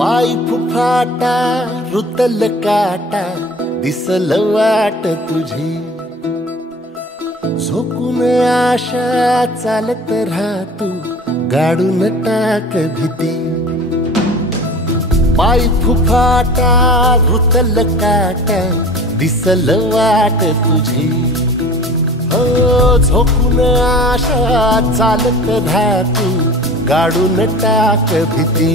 पाय फुफाटा रुतल काटा दिसल वाट तुझी झोकून आशा चालत राहतू गाडून टाक भीती पाय फुफाटा रुतल काटा दिसल वाट तुझी हो झोकून आशा चालत राहतू गाडून टाक भीती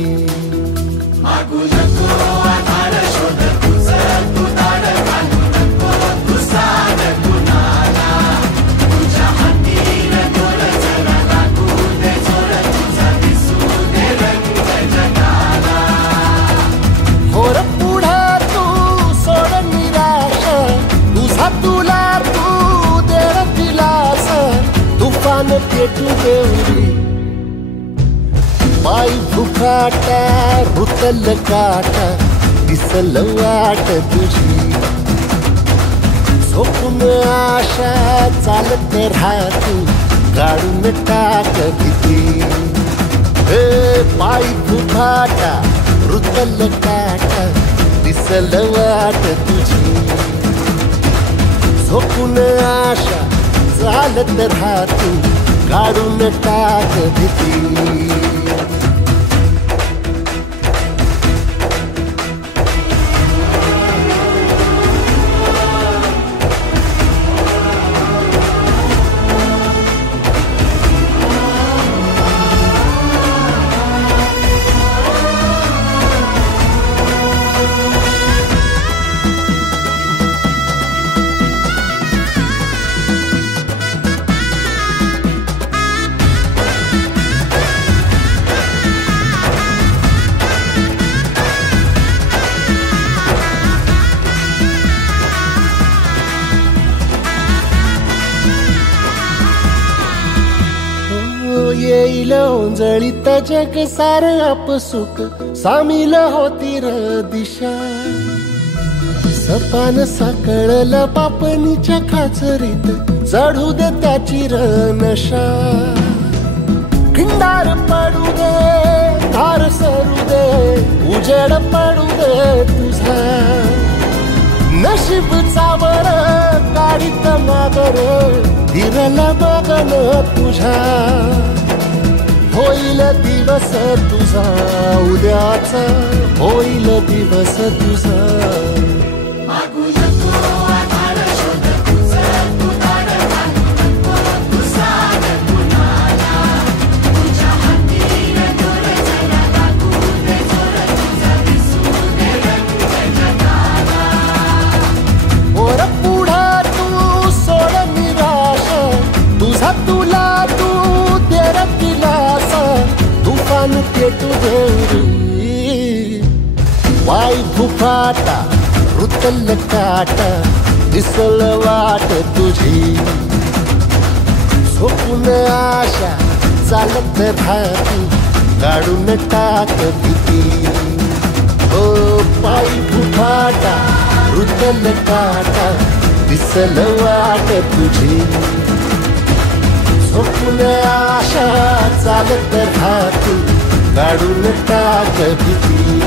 मागू नको आधार शोध तुझं तू दार बांधू नको तू साध कुणाला तुझ्या हातीन दोर जरा लागू दे जोर तुझा दिसू दे रंग जगाला होर पुढे तू सोड निराश तुझा तुला तू देर दिलास तुफान पेटू देवरी पाय फुफाटा रुतल काटा दिसल वाट तुझी झोपून आशा चालत राहतू गाडून टाक भीती पाय फुफाटा रुतल काटा दिसल वाट तुझी झोपून आशा चालत राहतू गाडून टाक भीती येईल ओंजळीत जग सार आपसुक सामील होती र दिशा सपान साकळल पापणीच्या खाचरीत चढू दे त्याची र नशा खिंडार पडू दे धार सरू दे उजेड पडू दे तुझा नशीब चावर काढीत मागर हिरल बगन तुझा होईल दिवस तुझा उद्याचा होईल दिवस तुझा मागू नको आधार शोध तुझं तू दार बांधू नको तू साध कुणाला तुझ्या हातीन दोर जरा लागू दे जोर तुझा दिसू दे रंग जगाला वर पुढे तू सोड निराश तुझा तुला तू देर दिलास तुफान पेटू देवरी पाय फुफाटा रुतल काटा दिसल वाट तुझी झोपून आशा चालत राहतू गाडून टाक भीती पाय फुफाटा रुतल काटा दिसल वाट तुझी झोपून आशा चालत राहतू गाडून टाक भीती